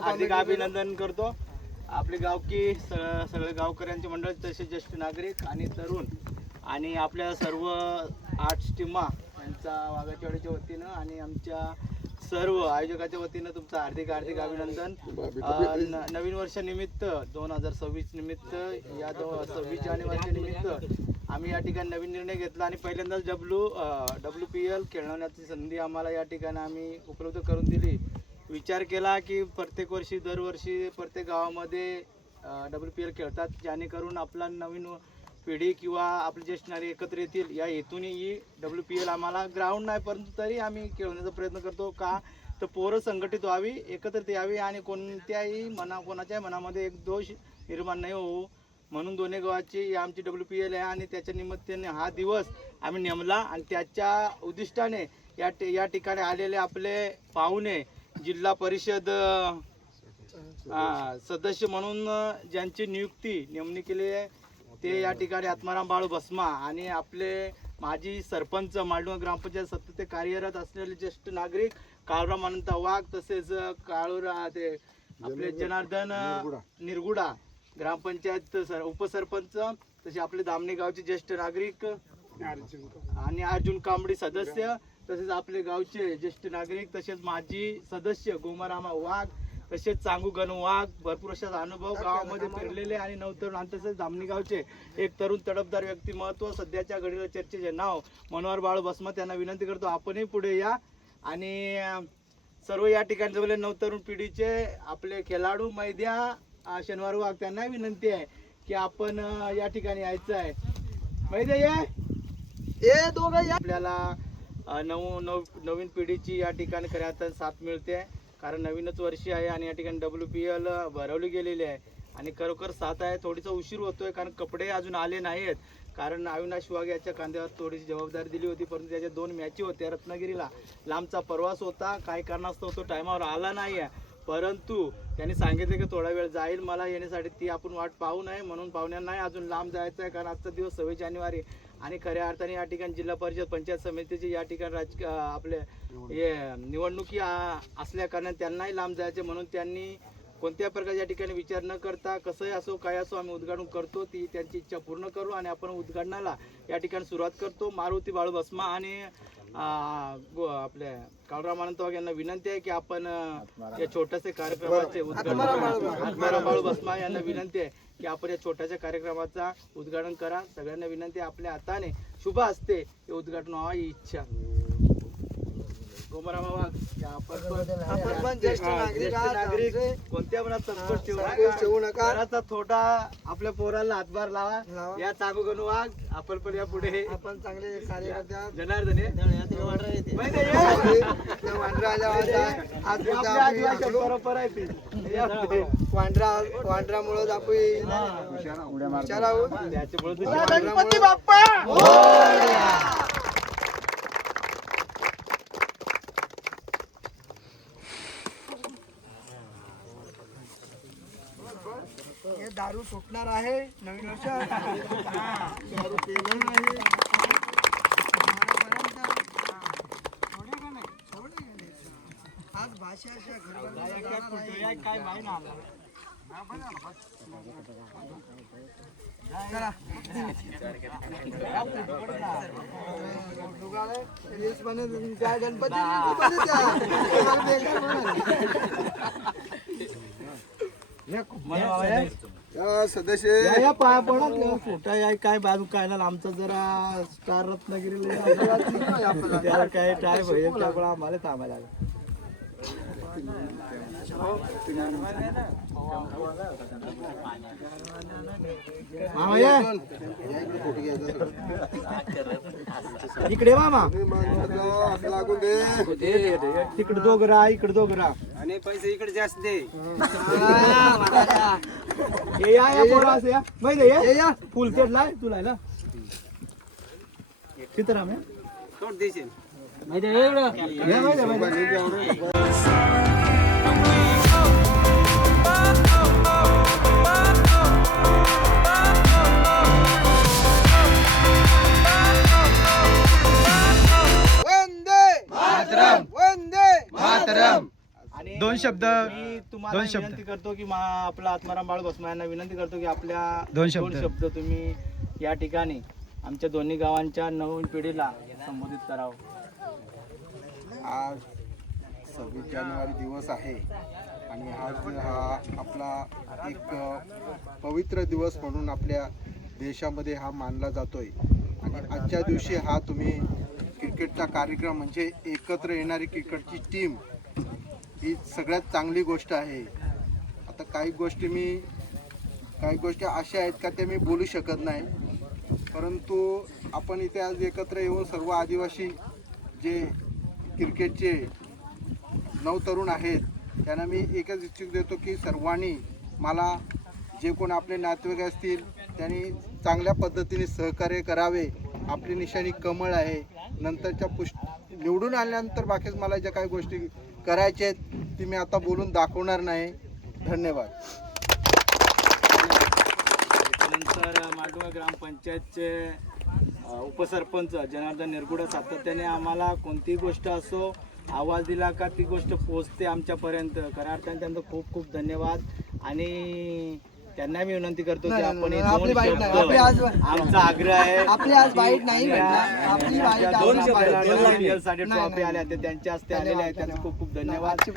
हार्दिक अभिनंदन करतो आपले गावकी सगळे गावकऱ्यांचे मंडळ, तसेच ज्येष्ठ नागरिक आणि तरुण आणि आपल्या सर्व 8 टीमा यांचा वाघाचवाडीच्या वतीनं आणि आमच्या सर्व आयोजकाच्या वतीनं तुमचं हार्दिक अभिनंदन. नवीन वर्षानिमित्त 2026 निमित्त या 26 जानेवारीच्या निमित्त आम्ही या ठिकाणी नवीन निर्णय घेतला आणि पहिल्यांदाच WPL खेळवण्याची संधी आम्हाला या ठिकाणी आम्ही उपलब्ध करून दिली. विचार केला की प्रत्येक वर्षी दरवर्षी प्रत्येक गावामध्ये WPL खेळतात, जेणेकरून आपला नवीन पिढी किंवा आपले ज्येष्ठ नागरिक एकत्र येतील या हेतूने ही WPL आम्हाला ग्राउंड नाही परंतु तरी आम्ही खेळवण्याचा प्रयत्न करतो. का तर पोरं संघटित व्हावी, एकत्रित यावी आणि कोणत्याही कोणाच्याही मनामध्ये एक दोष निर्माण नाही होऊ म्हणून दोन्ही गावाची ही आमची WPL आहे आणि त्याच्या निमित्ताने हा दिवस आम्ही नेमला आणि त्याच्या उद्दिष्टाने या ठिकाणी आलेले आपले पाहुणे जिल्हा परिषद सदस्य म्हणून ज्यांची नेमणी केली आहे ते या ठिकाणी आत्माराम बाळू भस्मा आणि आपले माजी सरपंच मालडोंगर ग्रामपंचायत सतत कार्यरत असलेले ज्येष्ठ नागरिक काळूराम अनंत वाघ, तसेच ते आपले जनार्दन निरगुडा ग्रामपंचायत उपसरपंच, तसे आपले दामणे गावचे ज्येष्ठ नागरिक आणि अर्जुन कांबडी सदस्य, तसेच आपले गावचे ज्येष्ठ नागरिक, तसेच माजी सदस्य गोमारामा वाघ, तसेच चांगू गण वाघ, भरपूर अशा अनुभव गावामध्ये फिरलेले आणि नवतरुण, तसेच धामणी गावचे एक तरुण तडफदार व्यक्तिमत्व सध्याच्या घडीला चर्चेचे नाव मनोहर बाळू भस्मा, त्यांना विनंती करतो आपणही पुढे या आणि सर्व या ठिकाणी जवळ नवतरुण पिढीचे आपले खेळाडू मैद्या शनिवार वाघ, त्यांना विनंती आहे की आपण या ठिकाणी यायचं आहे. मैद्या ये दोघं आपल्याला नवीन पिढीची या ठिकाणी खऱ्या अर्थाने साथ मिळते, कारण नवीनच वर्षी आहे आणि या ठिकाणी WPL भरवली गेलेली आहे आणि खरोखर साथ आहे. थोडीसा उशीर होतोय कारण कपडे अजून आले नाहीत, कारण अविनाश वाघ याच्या खांद्यावर थोडीशी जबाबदारी दिली होती, परंतु त्याच्या 2 मॅची होत्या. रत्नागिरीला लांबचा प्रवास होता, काही कारणास्तव तो टायमावर आला नाही आहे, परंतु त्यांनी सांगितले की थोडा वेळ जाईल मला येण्यासाठी, ती आपण वाट पाहू नये म्हणून पाहुण्यांना नाही अजून लांब जायचं आहे, कारण आजचा दिवस 26 जानेवारी आणि खऱ्या अर्थाने या ठिकाणी जिल्हा परिषद पंचायत समितीची या ठिकाणी आपले हे निवडणुकी असल्या कारणाने त्यांनाही लांब जायचे, म्हणून त्यांनी कोणत्या प्रकारच्या ठिकाणी विचार न करता कसंही असो काय असो आम्ही उद्घाटन करतो, ती त्यांची इच्छा पूर्ण करू आणि आपण उद्घाटनाला या ठिकाणी सुरुवात करतो. मारुती बाळू भस्मा आणि आपल्या काळूराम अनंत वाघ यांना विनंती आहे की आपण या छोट्याशा कार्यक्रमाचे उद्घाटन आत्माराम बाळू भस्मा यांना विनंती आहे की आपण या छोट्याशा कार्यक्रमाचा उद्घाटन करा. सगळ्यांना विनंती आहे आपल्या हाताने शुभ असते हे उद्घाटन व्हावं ही इच्छा. गोमारामा वाघ आपण पण ज्येष्ठ नागरिक कोणत्या मनात संकोच ठेवू नका. घराचा थोडा आपल्या पोराला हातभार लावा. या चाकू गणू वाघ आपण पण या पुढे आपण चांगले कार्यकर्ते जनार्दन परंपरा आहे ती वांढरामुळे आपण गणपती बाप्पा हे दारू सुटणार आहे नवीन वर्ष दारू पेलं नाही आज भाषाच्या घर काय बाई ना गणपती सदस्य पाया पडत फोटा या काय बाजू काय ना आमचा जरा स्टार रत्नागिरीला काय टाय त्यामुळे आम्हाला थांबायला लागलं. मामा या इकडे मामा तिकडे दोघरा इकडे दोघरा आणि पैसे इकडे जास्त दे. या पोरा असं या माहिती या फुल तेडलाय तुला ना सीताराम तोड देशील. माहिती माहिती दोन शब्द मी तुम्हाला विनंती करतो की आपला आत्माराम बाळू भस्मा यांना विनंती करतो की आपल्या दोन शब्द तुम्ही या ठिकाणी आमच्या दोन्ही गावांच्या नवीन पिढीला संबोधित करावं. आज 26 जानेवारी दिवस आहे आणि आज हा आपला एक पवित्र दिवस म्हणून आपल्या देशामध्ये हा मानला जातोय. आणि आजच्या दिवशी हा तुम्ही क्रिकेटचा कार्यक्रम म्हणजे एकत्र येणारी क्रिकेटची टीम ही सगळ्यात चांगली गोष्ट आहे. आता काही गोष्टी अशा आहेत का त्या मी बोलू शकत नाही, परंतु आपण इथे आज एकत्र येऊन सर्व आदिवासी जे क्रिकेटचे नवतरुण आहेत त्यांना मी एकच इच्छित देतो की सर्वांनी मला जे कोण आपले नातेवाईक असतील त्यांनी चांगल्या पद्धतीने सहकार्य करावे. आपली निशाणी कमळ आहे. नंतरच्या निवडून आल्यानंतर बाकीच मला ज्या काही गोष्टी करायच्या आहेत ती मी आता बोलून दाखवणार नाही. धन्यवाद. त्यानंतर माडुंगा ग्रामपंचायतचे उपसरपंच जनार्दन निरगुडे सातत्याने आम्हाला कोणतीही गोष्ट असो आवाज दिला का ती गोष्ट पोहोचते आमच्यापर्यंत. खऱ्या अर्थाने त्यांचं खूप खूप धन्यवाद. आणि त्यांना मी विनंती करतो की आपण आमचा आग्रह आहे ट्रॉफी आल्या ते त्यांच्या हस्ते आलेल्या आहेत. त्यांचे खूप खूप धन्यवाद.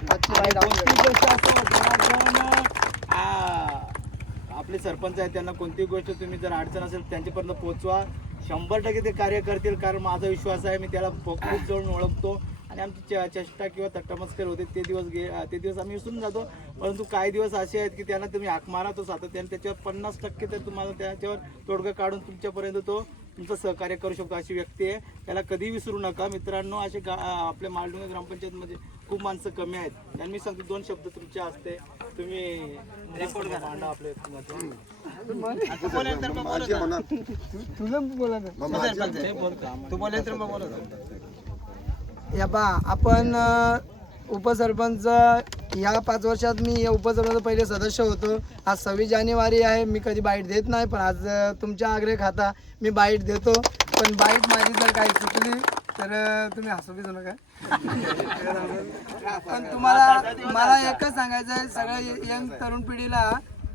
आपले सरपंच आहेत त्यांना कोणतीही गोष्ट तुम्ही जर अडचण असेल त्यांच्यापर्यंत पोहोचवा. 100% ते कार्य करतील. कारण माझा विश्वास आहे मी त्याला खूप जवळून ओळखतो. आणि आमची चेष्टा किंवा तट्टामस्कर होते ते दिवस आम्ही विसरून जातो. परंतु काही दिवस असे आहेत की त्यांना तुम्ही हाक मारा तो सातत्याने त्याच्यावर 50% तर तुम्हाला त्याच्यावर तोडगा काढून तुमच्यापर्यंत तो तुमचं सहकार्य करू शकतो अशी व्यक्ती आहे. त्याला कधी विसरू नका मित्रांनो. असे आपल्या मालडुंगा ग्रामपंचायतमध्ये खूप माणसं कमी आहेत. त्यांनी मी सांगतो 2 शब्द तुमच्या असते तुम्ही रेकॉर्ड मांडा आपल्या या बा आपण उपसरपंच या 5 वर्षात मी या उपसरपंच पहिले सदस्य होतो. आज 26 जानेवारी आहे. मी कधी बाईट देत नाही, पण आज तुमच्या आग्रह खाता मी बाईट देतो. पण बाईट माझी जर काही चुकली तर तुम्ही हसू बी नका. पण मला एकच सांगायचं आहे सगळ्या यंग तरुण पिढीला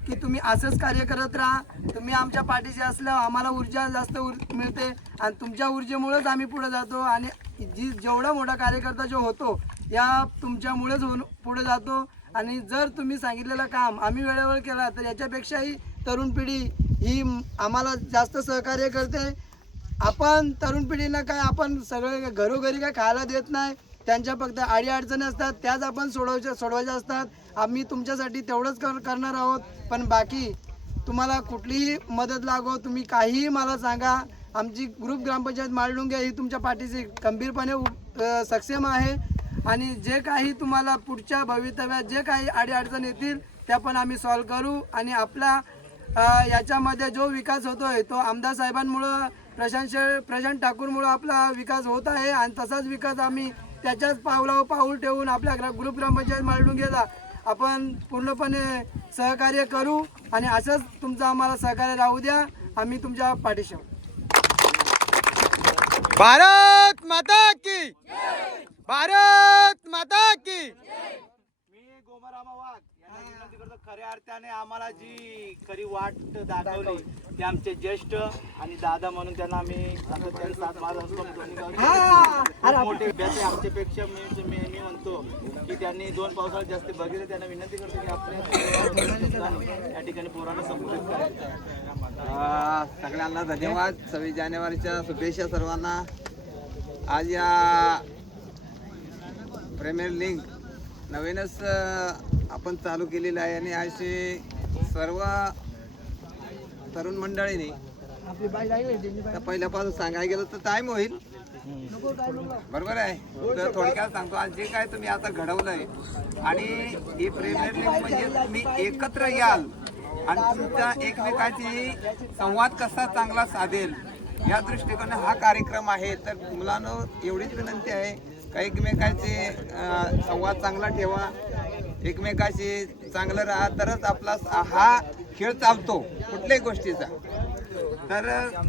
की तुम्ही असंच कार्य करत राहा. तुम्ही आमच्या पाठीशी असल्यावर आम्हाला ऊर्जा जास्त मिळते आणि तुमच्या ऊर्जेमुळेच आम्ही पुढे जातो. आणि जेवढा मोठा कार्यकर्ता जो होतो या तुमच्यामुळेच पुढे जातो. आणि जर तुम्ही सांगितलेलं काम आम्ही वेळेवर केला तर याच्यापेक्षाही तरुण पिढी ही आम्हाला जास्त सहकार्य करते. आपण तरुण पिढीला काय आपण सगळे घरोघरी काय खायला देत नाही. त्यांच्या फक्त अडीअडचणी असतात त्याच आपण सोडवायच्या असतात. आम्ही तुमच्यासाठी तेवढंच करणार आहोत. पण बाकी तुम्हाला कुठलीही मदत लागो तुम्ही काहीही मला सांगा. आमची ग्रुप ग्रामपंचायत मालडुंगे ही तुमच्या पाठीशी खंबीरपणे सक्षम आहे. आणि जे काही तुम्हाला पुढच्या भवितव्यात जे काही अडीअडचणी येतील त्या पण आम्ही सॉल्व करू. आणि आपला याच्यामध्ये जो विकास होतोय तो आमदार साहेबांमुळं प्रशांत ठाकूरमुळं आपला विकास होत आहे. आणि तसाच विकास आम्ही त्याच्याच पावलावर पाऊल ठेवून आपल्या ग्रुप ग्रामपंचायत मालडुंगेला आपण पूर्णपणे सहकार्य करू. आणि असंच तुमचं आम्हाला सहकार्य राहू द्या. आम्ही तुमच्या पाठीशी आहोत. भारत माता की भारत माता की. मी गोमारामा वाघ यांना विनंती करतो खऱ्या अर्थाने आम्हाला जी खरी वाट दाखवली ते आमचे ज्येष्ठ आणि दादा म्हणून त्यांना आम्ही सातत्याने साथ मारत असतो. मोठे अभ्यास आमच्यापेक्षा मी म्हणतो की त्यांनी 2 पावसाळ्यात जास्त बघितले. त्यांना विनंती करतो की आपल्या या ठिकाणी पोरांना संबोधित करायचं. सगळ्यांना धन्यवाद. 26 जानेवारीच्या शुभेच्छा सर्वांना. आज या प्रीमियर लीग नवीनच आपण चालू केलेलं आहे आणि असे सर्व तरुण मंडळीने तर पहिल्यापासून सांगायला गेलं तर टाइम होईल, बरोबर आहे. तर थोडक्यात सांगतो, आज जे काय तुम्ही आता घडवलंय आणि ही प्रीमियर लीग म्हणजे तुम्ही एकत्र याल आणि तुमच्या एकमेकांची संवाद कसा चांगला साधेल या दृष्टिकोनाने हा कार्यक्रम आहे. तर मुलांनो एवढीच विनंती आहे का एकमेकांचे संवाद चांगला ठेवा, एकमेकाशी चांगलं राहा, तरच आपला हा खेळ चालतो कुठल्याही गोष्टीचा. तर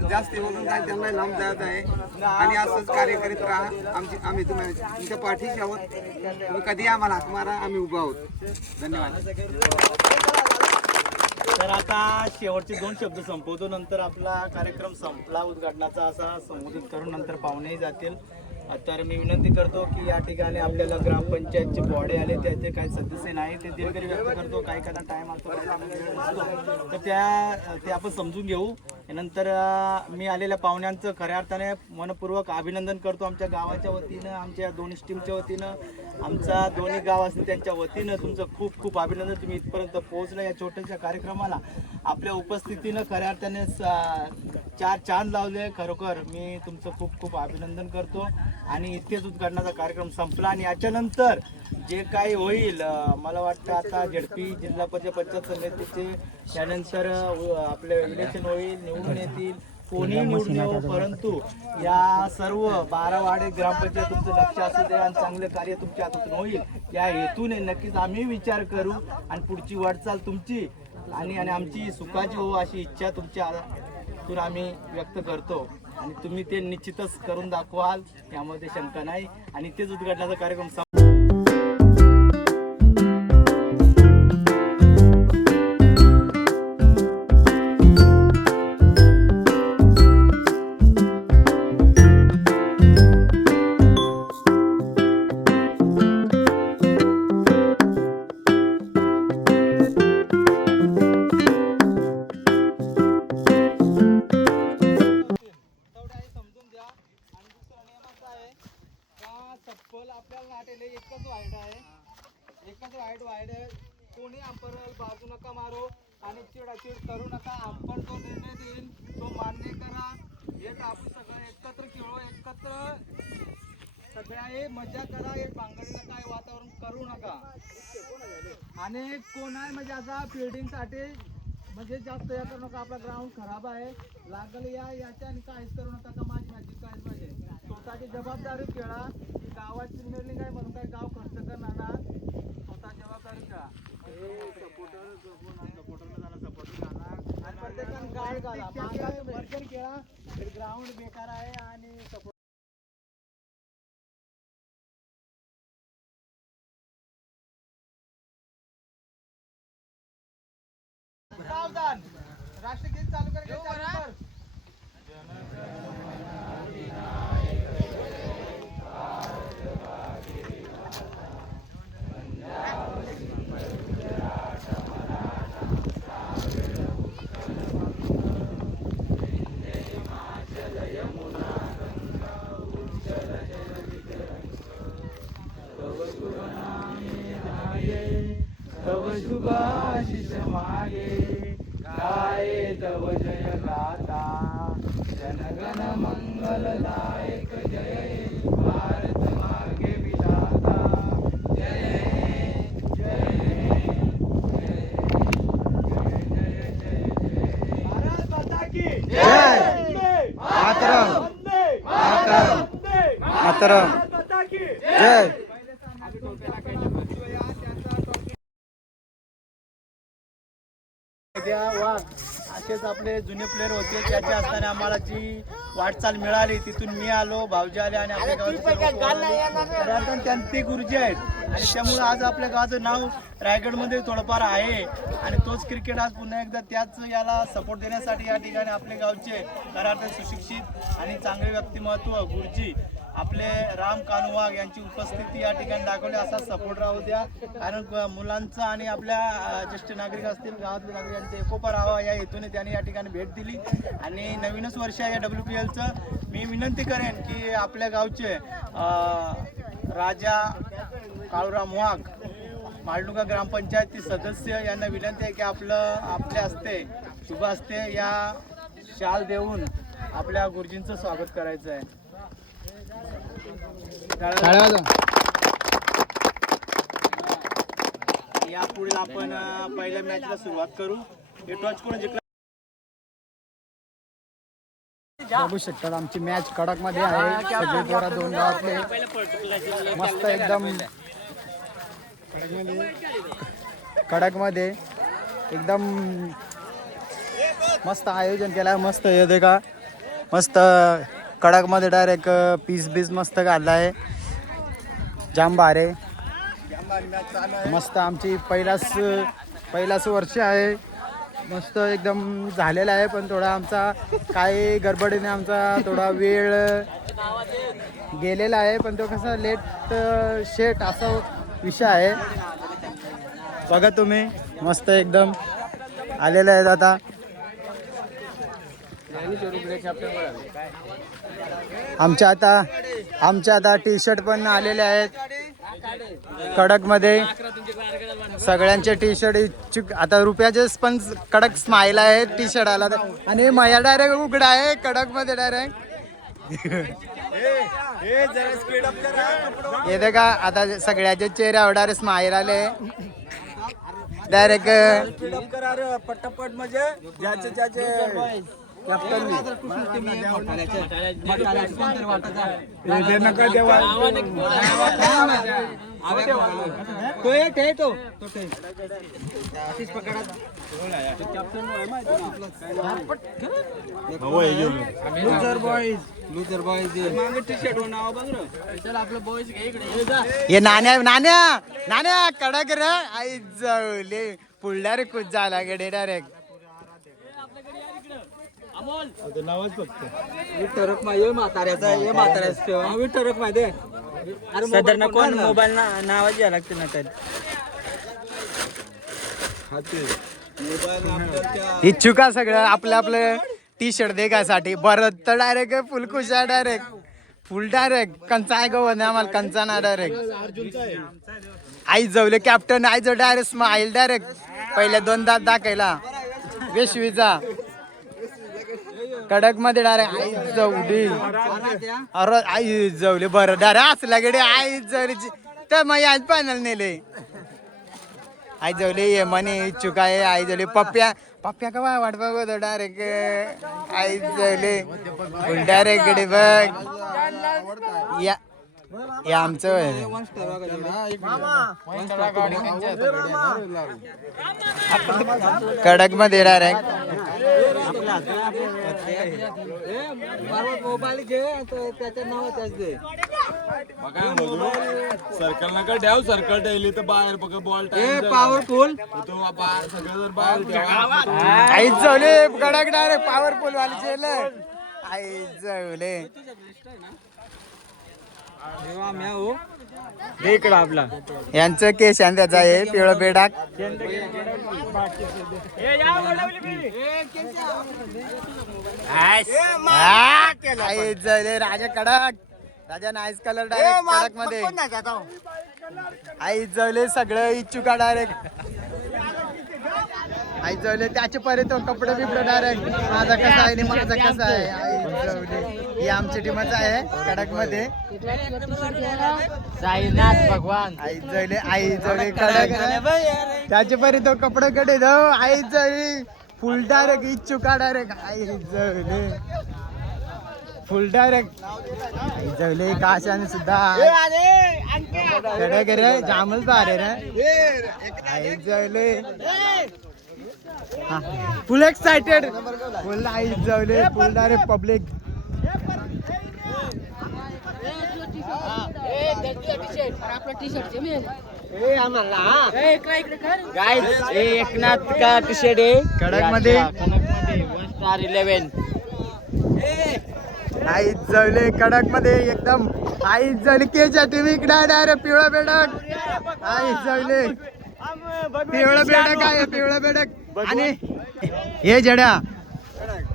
जास्त बोलून काय त्यांना लांब जात आहे आणि असंच कार्य करीत राहा. आम्ही तुमच्या पाठीशी आहोत. तुम्ही कधी आम्हाला हाक मारा, आम्ही उभा आहोत. धन्यवाद. तर आता शेवटचे 2 शब्द संपवतो, नंतर आपला कार्यक्रम संपला उद्घाटनाचा असा संबोधित करून नंतर पाहुणेही जातील. तर मी विनंती करतो की या ठिकाणी आपल्याला ग्रामपंचायतचे बॉडी आले, त्याचे काही सदस्य नाही, ते दिलगिरी व्यक्त करतो. काही काही टाईम असतो, काही वेळ नसतो, तर ते आपण समजून घेऊ. नंतर मी आलेल्या पाहुण्यांचं खऱ्या अर्थाने मनपूर्वक अभिनंदन करतो. आमच्या गावाच्या वतीनं, आमच्या दोन्ही टीमच्या वतीनं, आमचा दोन्ही गाव असतील त्यांच्या वतीनं तुमचं खूप खूप अभिनंदन. तुम्ही इथपर्यंत पोहोचलं या छोट्याशा कार्यक्रमाला. आपल्या उपस्थितीनं खऱ्या अर्थाने 4 चांद लावले. खरोखर मी तुमचं खूप खूप अभिनंदन करतो. आणि इथेच उद्घाटनाचा कार्यक्रम संपला आणि याच्यानंतर जे काही होईल, मला वाटतं आता झेडपी जिल्हा परिषद पंचायत समितीचे त्यानंतर आपले इलेक्शन होईल, निवडून येतील, कोणी निवडून येऊ, परंतु या सर्व 12 वाडे ग्रामपंचायत तुमचं लक्ष असू दे आणि चांगले कार्य तुमच्या हातून होईल या हेतूने नक्कीच आम्ही विचार करू आणि पुढची वाटचाल तुमची आणि आमची सुखाची हो अशी इच्छा तुमच्यातून आम्ही व्यक्त करतो. आणि तुम्ही ते निश्चितच करून दाखवाल, यामध्ये शंका नाही. आणि तेच उद्घाटनाचा कार्यक्रम चप्पल आपल्याला नाटेल एकच वाईट आहे. कोणी अंपरल बाजू नका मारो आणि चिडाचिड करू नका. आपण जो निर्णय देईल तो मान्य करा. हे आपण सगळं एकत्र खेळू, एकत्र सगळ्या मजा करा. एक भांगडीला काय वातावरण करू नका. आणि कोण आहे म्हणजे असा फिल्डिंगसाठी म्हणजे जास्त हे करू नका. आपला ग्राउंड खराब आहे, लागल याच्या आणि काहीच करू नका का माझी काहीच पाहिजे. स्वतःची जबाबदारी खेळा. ही गावाची निर्णय काय म्हणून काय गाव खर्च करणार ना, स्वतः जबाबदारी खेळा. सपोर्टर आणि प्रत्येकाने गाड घाला. वर्षण खेळा. ग्राउंड बेकार आहे आणि सपोर्ट सावधान. राष्ट्रगीत चालू करायचं. तव शुभाशिष मागे गाये तव जय गाता. जनगण मंगलदायक जय भारत मागे विधाता. जय जय जय जय जय जय भारत माता की जय. मातरम मातरम मातरम माता की जय. असेच आपले जुने प्लेअर होते, त्याच्या असताना आम्हाला जी वाटचाल मिळाली तिथून मी आलो, भाऊजी आले आणि आपल्या गावात त्यांचे गुरुजी आहेत. आणि त्यामुळे आज आपल्या गावाचं नाव रायगडमध्ये थोडंफार आहे. आणि तोच क्रिकेट आज पुन्हा एकदा त्याच याला सपोर्ट देण्यासाठी या ठिकाणी आपले गावचे खऱ्या सुशिक्षित आणि चांगले व्यक्तिमत्व गुरुजी आपले राम कानुवाग यांची उपस्थिती या ठिकाणी दाखवली. असा सपोर्ट राहू द्या, कारण मुलांचा आणि आपल्या ज्येष्ठ नागरिक असतील गावातले नागरिकांचे एकोपा राहावा या हेतूने त्यांनी या ठिकाणी भेट दिली. आणि नवीनच वर्ष आहे या WPLचं. मी विनंती करेन की आपल्या गावचे राजा काळूराम वाघ मालडुंगा ग्रामपंचायती सदस्य यांना विनंती आहे की आपल्या हस्ते शुभ हस्ते या शाल देऊन आपल्या गुरुजींचं स्वागत करायचं आहे. यापुढे आपण पहिल्या मॅचला सुरुवात करू. हे टॉच कोण जिंकला बघू शकतात आमची मॅच कडक मध्ये आहे. सगळे पोरा दोन गावातले मस्त एकदम कडक मध्ये एकदम मस्त आयोजन केलं आहे. मस्त हे दे का मस्त कडक मध्ये डायरेक्ट पीस मस्त काढला आहे. जाम भारे मस्त आमची पहिलाच वर्ष आहे. मस्त एकदम झालेला आहे. पण थोडा आमचा काही गडबडीने आमचा थोडा वेळ गेलेला आहे. पण तो कसा लेट शेट असा विषय आहे. बघा तुम्ही मस्त एकदम आलेले आहेत. आता आमच्या आता टी शर्ट पण आलेले आहेत कडक मध्ये. सगळ्यांचे टी शर्ट इच्छुक आता रुपयाचे पण कडक स्माइल आहे टी शर्ट आला तर. आणि माझ्या डायरेक्ट उघडा आहे कडक मध्ये डायरेक्ट. येते का आता सगळ्याचे चेहऱ्यावर डायरेक्ट स्माइल आले डायरेक्ट. पट्टापट म्हणजे ज्याचे ज्याचे ये नाण्या कडक रे आई जवले पुढल्या रे कुछ झाला गडे डायरेक्ट. साधारण कोण मोबाईल नावाच घ्यावं लागतं ना तर. इच्छुक आहे सगळं आपलं टी शर्ट देण्यासाठी. बरं तर डायरेक्ट फुलकुश आहे डायरेक्ट फुल डायरेक्ट कंचा आहे गो आम्हाला कंचा ना डायरेक्ट. आई जवले कॅप्टन आई जो डायरेक्ट स्माईल डायरेक्ट पहिले 2 दात दाखवला वेशवीचा कडक मध्ये डायरेक्ट आई जवली. अरे आई जवले बरं डायरेक्ट असला गेडे आई जवली तर मग आज फायनल नेले. आई जवले ये म्हणे इच्छुक आहे. आई जवले पप्प्या का वाट बघ डायरेक्ट आई जवले फुल डायरेक्ट गडे बघ. या आमचं कडक मध्ये डायरेक्ट मोबाईल घे त्याच्या नावात दे. सर्कल नका ठेव. सर्कल ठेवली तर बाहेर बघा बॉल पॉवरफुल सगळं बाहेर. आई जवले कडक डायरेक्ट पॉवरफुल वाले आई जवले इकडं आपला यांचं केस आणि त्याचा आहे पिवळं बेडाक. आई जवले राजा कडक राजा नाईस कलर डायरेक्ट कडक मध्ये. आई जवले सगळं इच्छुका डायरेक्ट. आई जवले त्याचे पर्यंत कपडे बिपडे डायरेक्ट माझा कसा आहे माझा कसा आहे. आई जवले ही आमची टीमच आहे कडक मध्ये. साईनाथ भगवान आई जवले कडक त्याचे पर्यंत कपडे कडे जाऊ. आई जवले फुल डायरेक्ट इच्छुका डायरेक्ट. आई जवले फुल डायरेक्ट. आई जवले काशाने सुद्धा कडक रे जामच भारे रे. आई जवले फुल एक्साइटेड फुल. आई जवले फुल डायरेक्ट पब्लिक. एकनाथ का टी शर्ट आहे कडक मध्ये. स्टार 11. आई जवले कडक मध्ये एकदम. आई जवले केच्या टीव्ही इकडे डायरेक्ट पिवळा बेडक. आई जवले पिवळा बेडक आहे पिवळा बेडक. आणि हे जड्या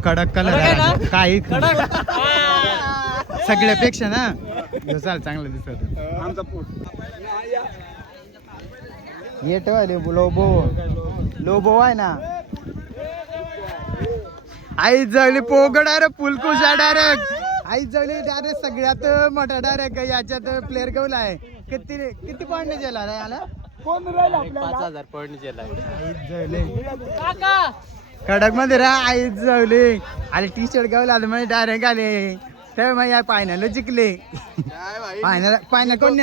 कडक कलर आहे काही सगळ्यापेक्षा ना चाल चांगलं दिसत. येट वाले लोबो आहे ना. आई जवली पोगड डायरेक्ट फुलकुशा डायरेक्ट आई जवली डायरेक्ट सगळ्यात मोठा डायरेक्ट याच्यात प्लेअर गवला आहे. किती पॉईंट गेला रे याला? 5,000 पॉईंट गेला. कडक मध्ये रा आई जवली आणि टी शर्ट गावला आलं म्हणजे डायरेक्ट आले तर मग या फायनल जिंकले. फायनल कोण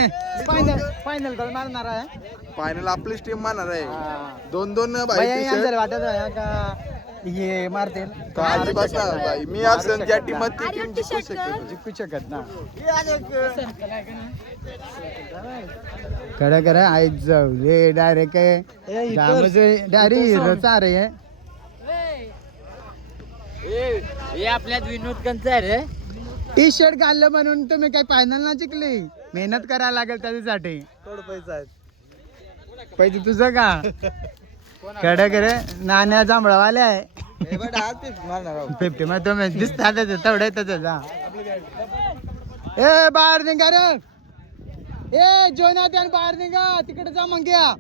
फायनल कोण मारणार आहे? फायनल आपलीच टीम मारणार आहे. 2-2 वाटत आहे का हे मारतील? अजिबात नाही. मी असं ज्या टीमात ती टीम जिंकू शकते. जिंकू शकत ना. खरं खरं आई जवले डायरेक्ट डायरेक्ट हिरोचा रे. आपल्यात विनोद कंचा आहे रे. टी शर्ट घाललं म्हणून तुम्ही काही फायनल ना जिंकली. मेहनत करायला लागेल त्याच्यासाठी. थोडं पैसा आहे. पैसे तुझं का? कडक रे नाण्या जांभळावाले आहे. 50 मध्ये तुम्ही दिसता तेवढे त्याचा. ए बाहेर निघा रे. ए जोनाथन बाहेर निघा तिकडे जा मग घ्या.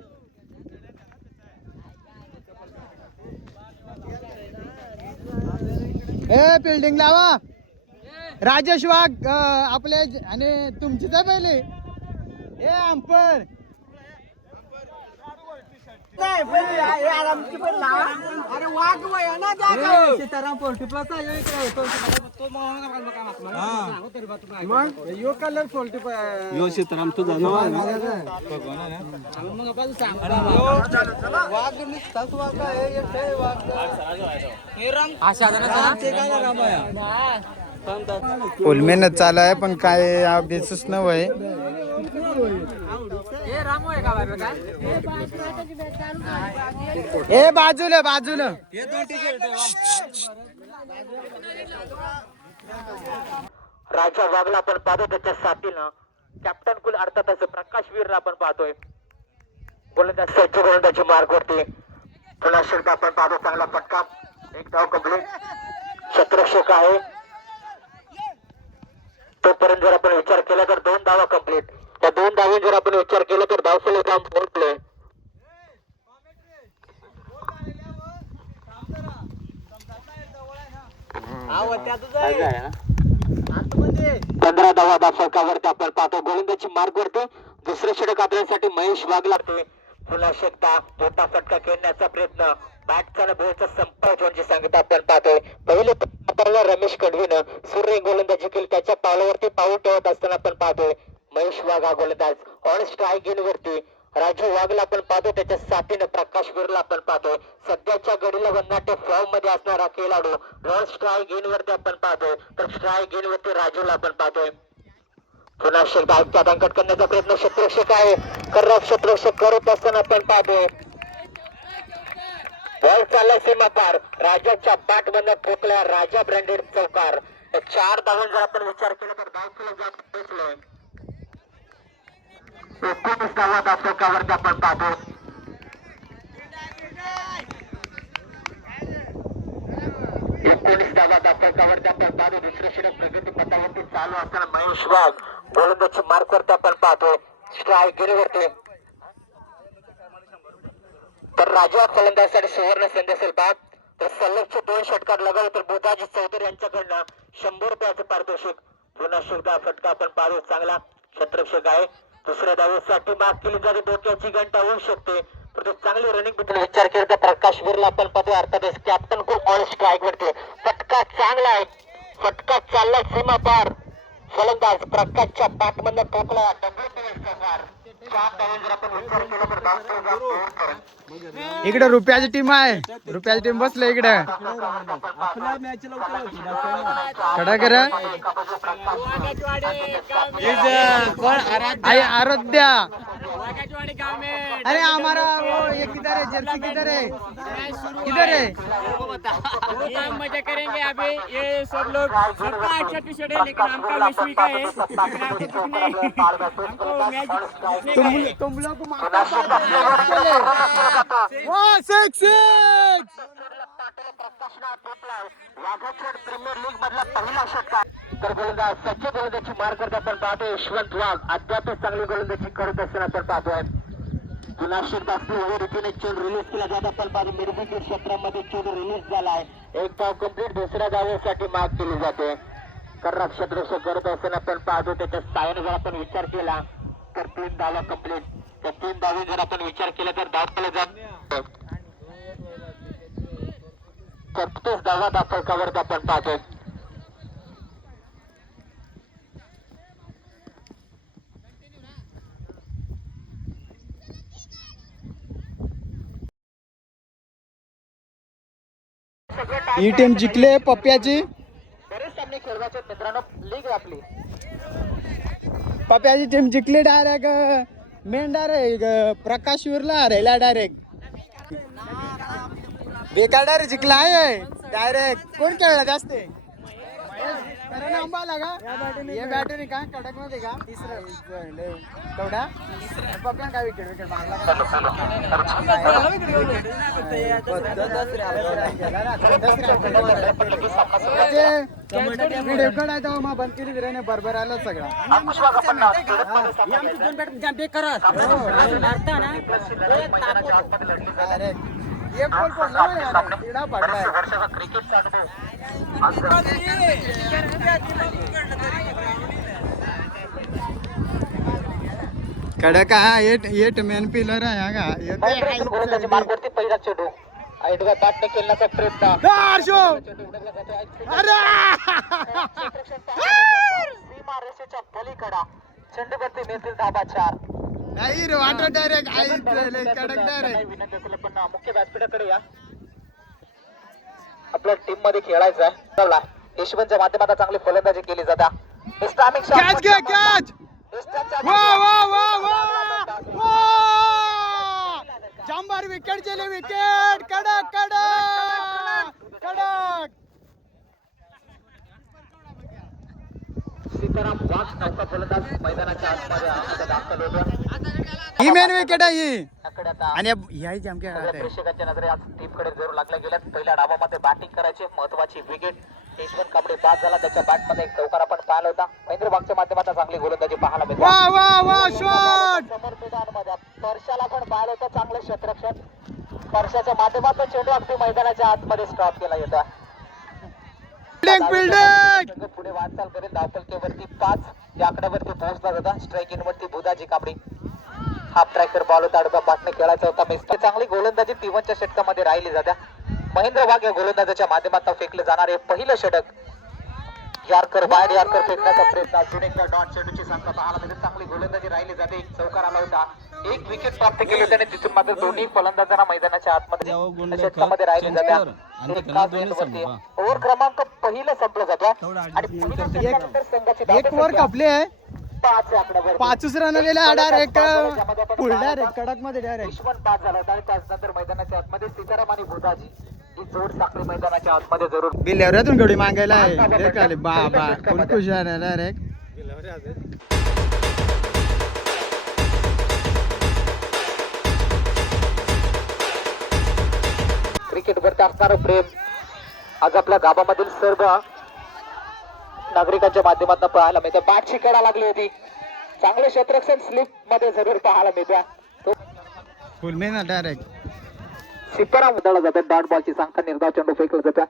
ए बिल्डिंग लावा. राजेश वाघ आपले आणि तुमचीच आहे पहिले. ए अंपर Sitaram forty plus colour forty Sitaram तुझा नाव फुल मेहनत चालू आहे पण काय अभ्यासच नव्हे. ए बाजूला बाजूला. राजा वाघला आपण पाहतो त्याच्या साथीनं कॅप्टन कुल अर्थातच प्रकाश वीरला आपण पाहतोय. गोलंदाज सज्ज गोलंदाजी मार्गवरती पुन्हा शेवटी आपण पाहतो चांगला फटका. एक धाव कंप्लीट. क्षेत्ररक्षक आहे तोपर्यंत जर आपण विचार केला तर 2 धावा कंप्लीट. त्या 2 धावे जर आपण विचार केला तर धावफलक काम पोहोचले. पंधरा धावा धावफलकावरती आपण पाहतो. गोलंदाजी मार्गवरती दुसरे षटक आपल्यासाठी महेश वाघ लागते. पुन्हा शेकता मोठा फटका खेळण्याचा प्रयत्न. बॅटचा बॉलचा संपर्क म्हणजे सांगता आपण पाहतोय. पहिले रमेश कडवीनं सूर्य गोलंदाजी केली. त्याच्या पावलावरती पाऊल ठेवत असताना आपण पाहतोय महेश वाघ हा गोलंदाज ऑन स्ट्राईक गेन वरती. राजू वाघला आपण पाहतो त्याच्या साथीनं प्रकाश वीरला आपण पाहतोय. सध्याच्या घडीला वन्नाटे फॉर्म मध्ये असणारा खेळाडू ऑन स्ट्राईक गेन वरती आपण पाहतोय. तर स्ट्राईक गेन वरती राजूला आपण पाहतोय. पुन्हा शेकता अंकट करण्याचा प्रयत्न क्षेत्ररक्षक आहे. कर्रक क्षेत्ररक्षक करत असताना आपण पाहतोय. बॉल चालला सीमा पार. राजाच्या बॅट मधनं ठोकला राजा ब्रँडेड चौकार. 4 धावांचा जर आपण विचार केला तर धावफलक जात पोहोचलोय. 19 धावा धावफलकावरती आपण पाहतो. दुसरे षटक प्रगती पथावरती चालू असताना महेश वाघ गोलंदाजी मार्कवरती आपण पाहतोय. स्ट्राईक गेल्यावरती तर राजा फलंदाजासाठी सुवर्ण संधी असेल पाहत. तर सलगचे 2 षटकार लगावले तर बोधाजी चौधरी यांच्याकडनं 100 रुपयाचं पारितोषिक. पुन्हा शेवटा फटका आपण पाहतो चांगला क्षेत्ररक्षक आहे. दुसऱ्या धावेसाठी माग केली जाते. डोक्याची घंटा होऊ शकते परंतु चांगली रनिंग बद्दल विचार केला तर प्रकाश वीरला आपण पाहतोय. अर्थातच कॅप्टन को ऑन स्ट्राईक वरती. फटका चांगला आहे. फटका चालला सीमा पार. फलंदाज प्रकाशच्या बॅट मधनं ठोकला WPS वार. 4 धावांचा जर आपण विचार केला तर धावफलक इकडे रुपयाची टीम आहे. रुपयाची टीम बसले इकडे. खडा करा आई आराध्या. अरे हमारा वो ये किधर है? जर्सी किधर है? किधर है? मजा करेंगे अभी. ये सब लोग सबका अच्छा टी शर्ट है लेकिन हमका वैश्वी का है. तुम लोग को प्रीमियर लीग मधला पहिला षटकार. तर गोलंदाज सज्ज गोलंदाजी मार करत आपण पाहतोय. यशवंत वाघ अद्याप चांगली गोलंदाजी करत असताना आपण पाहतोय. पुन्हा एकदा स्लोवर रीतीने चेंडू रिलीज केला जात असेल पाहिजे. मिडविकेट क्षेत्रामध्ये चेंडू रिलीज झाला आहे. एक धाव कंप्लीट. दुसऱ्या धावेसाठी माग केली जाते. कर्रा क्षेत्ररक्षक करत असताना आपण पाहतो त्याच्या साहाय्याने जर आपण विचार केला तर 3 धावा कंप्लीट. त्या 3 धावे जर आपण विचार केला तर धावले जात 37 धावा दाखल आपण पाहतो. ही टीम जिंकले पप्प्याची. बरेच सामने खेळवायचे मित्रांनो. लीग आपली पप्प्याची टीम जिंकली डायरेक्ट. मेन डायरेक्ट प्रकाश विरला हरायला डायरेक्ट. बेकार डायरेक्ट जिंकला आहे डायरेक्ट. कोण खेळला जास्त आंबाला का हे बॅटरी का कडक मध्ये का तेवढा पप्प्या काय विकेट मारला. व्हिडिओ काढायचा मग बंद केली रे बरोबर आलं सगळं. एक बॉल पडला तिडा पडलाय. कडक हा एट मेन पिलर आहे हा का. मार्गवरती पहिला चेंडू आयडवा बॅटने खेळण्याचा प्रयत्न. सीमा रेषेच्या पलीकडा चेंडूवरती मिळतील धाबा 4. नाही रे वाटर डायरेक्ट कडक डायरेक्ट. विनंती असेल पण मुख्य व्यासपीठाकडे या. आपल्या टीम मध्ये खेळायचं आहे. यशवंतच्या माध्यमातून चांगली फलंदाजी केली जाते. कॅच घे कॅच. वा वा वा वा वा. शंभर विकेट गेले. विकेट कडक कडक कडक. सीताराम वाघ नौका फलंदाज मैदानाच्या आतमध्ये दाखल होतो. ही मेन विकेट आहे ही. याकडे आता आणि याही जमके प्रेक्षकांच्या नजरे आज टीमकडे जरूर लागल्या गेल्यात. पहिल्या डावामध्ये बॅटिंग करायची महत्वाची विकेट. यशवंत कांबळे बाद झाला. त्याच्या बॅटमध्ये एक चौकार आपण पाहिला होता. महेंद्र बागच्या माध्यमातून चांगली गोलंदाजी पाहायला मिळते. वा वा वा शॉट. समोर मैदानामध्ये स्पर्शाला पण पाहिलं होतं चांगलं क्षेत्ररक्षण. स्पर्शाच्या माध्यमातून चेंडू अगदी मैदानाच्या आतमध्ये स्टॉप केला येतो. बिल्डिंग पुढे वाटचाल करेल. धावफलकेवरती 5 या आकड्यावरती पोहोचला होता. स्ट्राईक इन वरती Budhaji Kambli. Half tracker ball होता. आडव्या बॅटने खेळायचा होता. मिस्टर चांगली गोलंदाजी T1च्या षटकामध्ये राहिली जात्या. महेंद्र वाघ या गोलंदाजाच्या माध्यमातून फेकले जाणारे पहिलं षटक. यार्कर वाईड यार्कर फेकण्याचा प्रयत्न. अजून एकदा डॉट चेंडूची संख्या पाहायला मिळते. चांगली गोलंदाजी राहिली जाते. एक चौकार आला होता. एक विकेट प्राप्त केली होती आणि तिथून मात्र दोन्ही फलंदाजांना मैदानाच्या आतमध्ये षटकामध्ये राहिली जाते. ओव्हर क्रमांक पहिलं संपलं जातो आणि संघाची एक ओव्हर कापले आहे. 5 आकड्यावर 5 रन गेले डायरेक्ट. फुल डायरेक्ट कडक मध्ये डायरेक्ट. यशवंत बाद झाला होता आणि त्यानंतर मैदानाच्या आतमध्ये सीताराम आणि भुताजी ही जोड साखळी मैदानाच्या आतमध्ये जरूर बिल्ल्यावरातून गडी मागायला आहे. देखाले बाबा कोण खुश आहे डायरेक्ट. क्रिकेट वरती असणारं प्रेम आज आपल्या गावामधील सर्व नागरिकांच्या माध्यमातून पाहायला मिळतं. बॅटची कडा लागली होती. चांगले क्षेत्ररक्षण स्लिप मध्ये जरूर पाहायला मिळतं. फुल मेन डायरेक्ट. सीताराम उधळला जातात. डॉट बॉलची संख्या निर्धाव चेंडू फेकला जातात.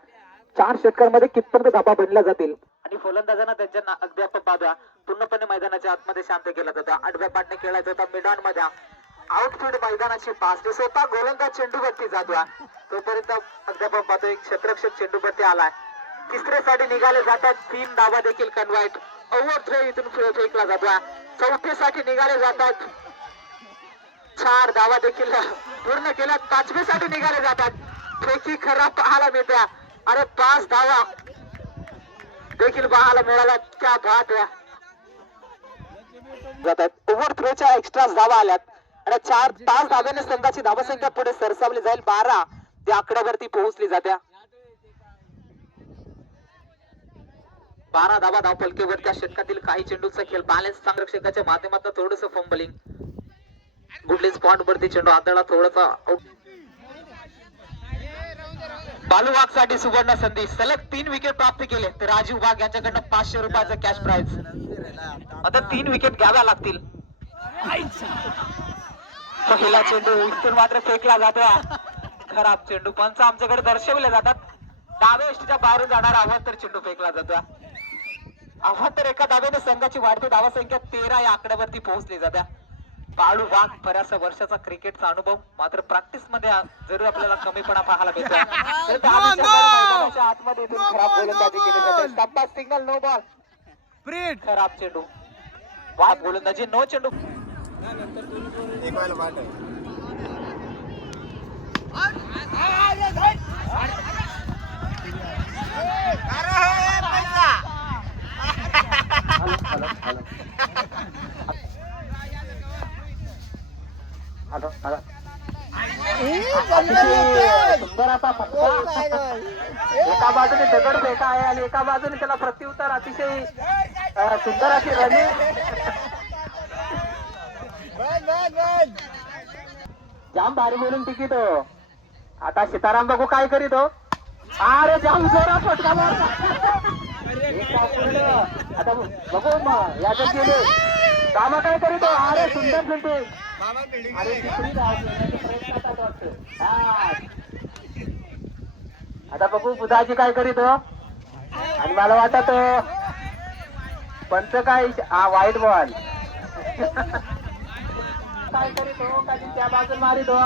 4 षटकांमध्ये कितपर्यंत धाबा बनल्या जातील आणि फलंदाजांना त्यांच्या अगदी आपण पाहूया पूर्णपणे मैदानाच्या आतमध्ये शांत केला जातो. आडव्या पाटने खेळायचा होता. मिडॉन मध्ये आउटफील्ड मैदानाची पास स्वतः गोलंदाज चेंडूवरती जातो. तोपर्यंत अगदी आपण पाहतो एक क्षेत्ररक्षक चेंडूवरती आलाय. तिसऱ्यासाठी निघाले जातात. 3 धावा देखील कन्व्हाइट. ओव्हर थ्रो इथून फेकला जातो. चौथीसाठी निघाले जातात. 4 धावा देखील पूर्ण केल्या. 5वीसाठी निघाले जातात. फेकी खराब पाहायला मिळत्या. अरे 5 धावा देखील पाहायला मिळाल्या. क्या बात आहे. जातात ओव्हर थ्रोच्या एक्स्ट्रा धावा आल्यात आणि 4-5 धाव्याने संघाची धावसंख्या पुढे सरसावली जाईल. 12 त्या आकड्यावरती पोहोचली जात्या. 12 धावा धावफलकेवर. त्या षटकातील काही चेंडूचा खेळ बॅलन्स संरक्षकाच्या माध्यमातून थोडस फंबलिंग. गुडली स्पॉट वरती चेंडू आदळला थोडासा आउट. बालू वाघ साठी सुवर्ण संधी. सलग 3 विकेट प्राप्त केले तर राजीव वाघ यांच्याकडनं 500 रुपयाचं कॅश प्राइज. आता 3 विकेट घ्याव्या लागतील. पहिला चेंडू इथून मात्र फेकला जातो. खराब चेंडू. पंच आमच्याकडे दर्शवले जातात. डाव्या यष्टीच्या बाहेरून जाणार आव्हान तर चेंडू फेकला जातो. आव्हान तर एका धाब्याने संघाची वाढती धावा संख्या 13 या आकड्यावरती पोहोचली जात्या. बाळू वाघ बऱ्याचशा वर्षाचा क्रिकेटचा अनुभव, मात्र प्रॅक्टिस मध्ये जरूर आपल्याला कमीपणा पाहायला भेटतो. मैदानाच्या आतमध्ये इथून खराब गोलंदाजी केली जाते. स्टंपास सिग्नल, नो बॉल. खराब चेंडू. वाघ गोलंदाजी, नो चेंडू. सुंदर असा फटका. एका बाजूने दगडफेक आहे आणि एका बाजूने त्याला प्रत्युत्तर अतिशय सुंदर अशी रनिंग. जाम भारी बोलून टिकीत हो. आता सीताराम बघू काय करीत हो. अरे जाम जोरात फटका मारला. आता बघू मग याच्यात गेले कामा काय करीत हो. अरे सुंदर फिरते. अरे तिसरी धाव घेण्याच्या प्रयत्नात वाटतं. आता बघू बुधाजी काय करीत हो. आणि मला वाटत पंच काय वाईट बॉल काय करीत हो. का त्या बाजून मारित हो.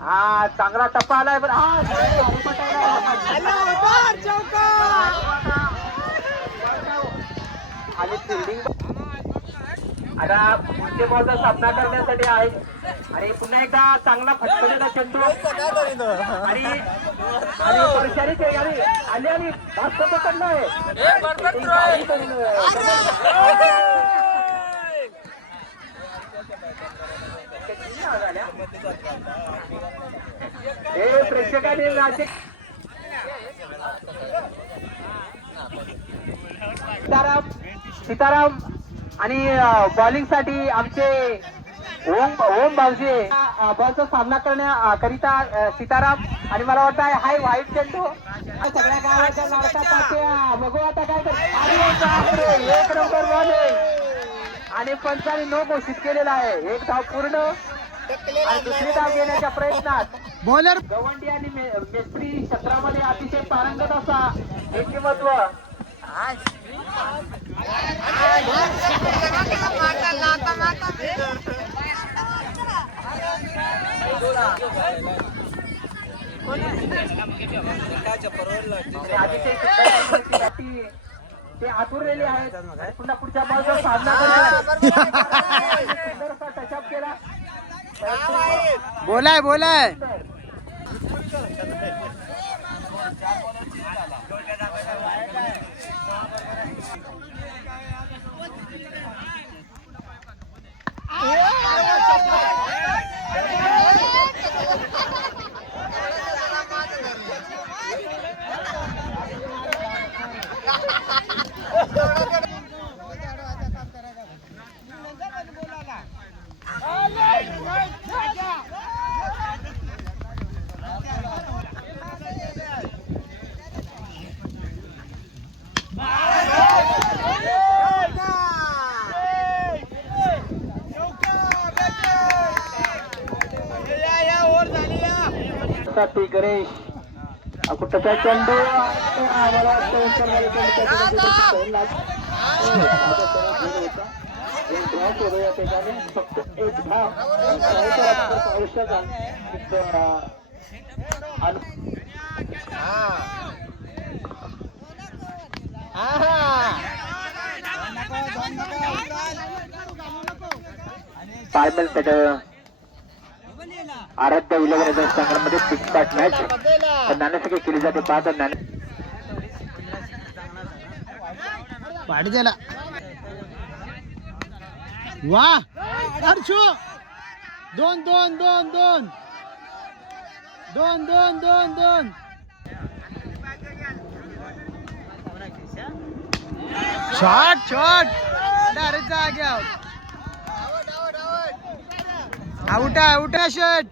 हा चांगला टप्पा आलाय. पण आणि फिल्डिंग आता पुढच्या बॉलचा सामना करण्यासाठी आहे. आणि पुन्हा एकदा चांगला फटकलेला चेंडू आणि वर्षारी आली आणि भास्त पकडलाय. हे प्रेक्षकांनी नाशिक सीताराम आणि बॉलिंग साठी आमचे ओम भाऊजी बॉलचा सामना करण्याकरिता सीताराम. आणि मला वाटतं हाय व्हाईट चेंडू सगळ्या गावाच्या लाडका तात्या. बघू आता काय करतो. एक नंबर बॉल आहे आणि पंचाने नो घोषित केलेला आहे. एक धाव पूर्ण आणि दुसरी धाव घेण्याच्या प्रयत्नात बॉलर गवंडी आणि मेस्त्री क्षेत्रामध्ये अतिशय पारंगत असा व्यक्तिमत्व. ते आतुरलेले आहेत. पुन्हा पुढच्या बॉलचा सामना करण्याचा टचअप केला. बोलाय साठी गणेश कुठचा चेंडू. मला या ठिकाणी फक्त एक धाव आवश्यक फायनल सेट आराध्य विलगीकरण संघामध्ये पिकपाट मॅच नाण्यासाठी केली जाते. पाहत पाडी दिला. वा अर्शू 2-2 शॉट डायरेक्ट जाग्या आउट शॉट.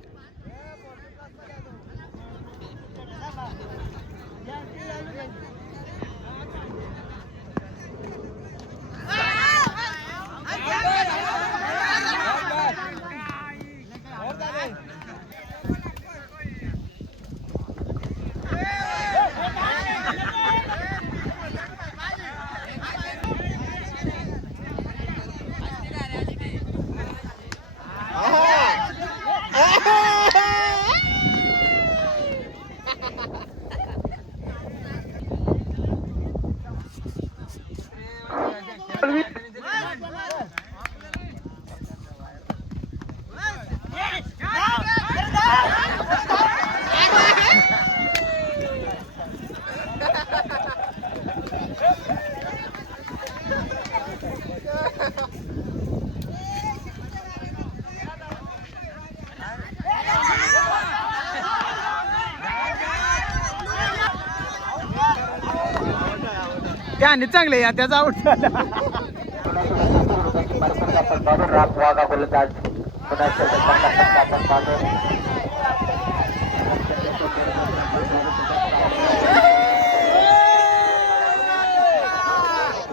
त्याने चांगले या त्याचा आउट झाला. राम वाघा गोलंदाज पुन्हा षटक आपण पाहतो.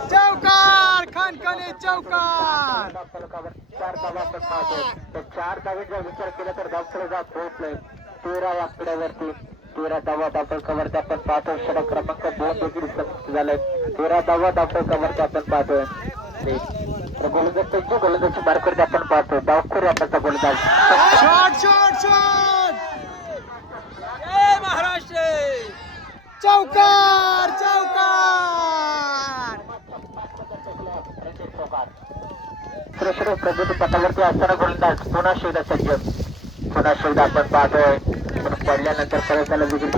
चौकार खणखणी चौकार. 4 धावा आपण पाहतो. तर 4 धावेचा विचार केला तर धावसर पोहोचलोय 13 आकड्यावरती. 13 धावा धावसरकावरती आपण पाहतो. षटक क्रमांक 2 देखील समाप्त झालाय. 13 धावा धावसरकावरती आपण पाहतोय. गोलंदाजची मार्कवरती आपण पाहतो. डावखोरी आपला गोलंदाज शॉट शॉट शॉट. चौकार चौकार. सुरेश प्रगती पथावरती असताना गोलंदाज पुन्हा शोधा सज्ज. पुन्हा शोधा आपण पाहतोय. पडल्यानंतर परत त्याला विजय